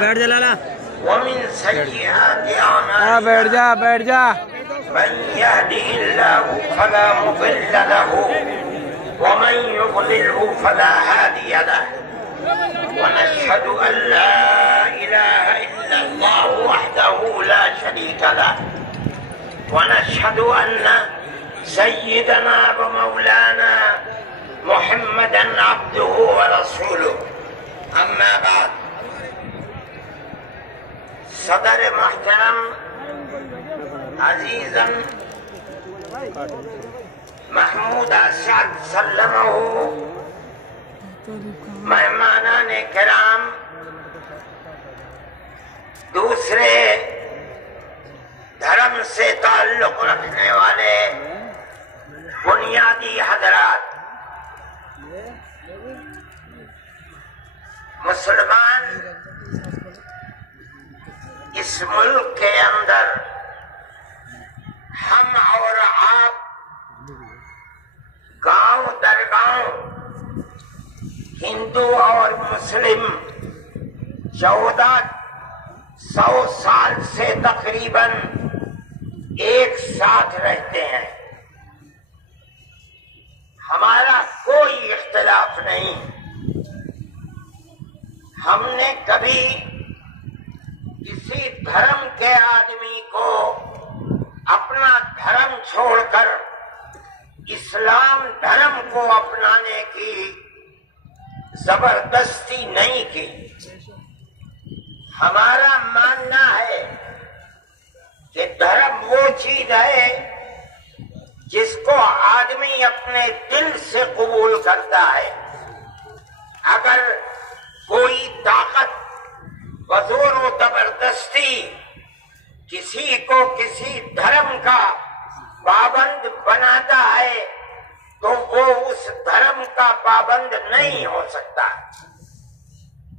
بیٹھ جا لالا ومن سيئات أعمالنا بیٹھ جا من يهده الله فلا مضل له ومن يضلله فلا هادي له ونشهد أن لا إله إلا الله وحده لا شريك له ونشهد أن سيدنا ومولانا محمدا عبده ورسوله أما بعد صدر محترم عزیزاً محمود اسعد سلمہ مہمانان کرام دوسرے دھرم سے تعلق رکھنے والے بنیادی حضرات مسلمان اس ملک کے اندر ہم اور آپ گاؤں در گاؤں ہندو اور مسلم 1400 سال سے تقریباً ایک ساتھ رہتے ہیں. ہمارا کوئی اختلاف نہیں. ہم نے کبھی کسی دھرم کے آدمی کو اپنا دھرم چھوڑ کر اسلام دھرم کو اپنانے کی زبردستی نہیں کی. ہمارا ماننا ہے کہ دھرم وہ چیز ہے جس کو آدمی اپنے دل سے قبول کرتا ہے. اگر کوئی طاقت بزور و زبردستی کسی کو کسی دھرم کا پابند بناتا ہے تو وہ اس دھرم کا پابند نہیں ہو سکتا.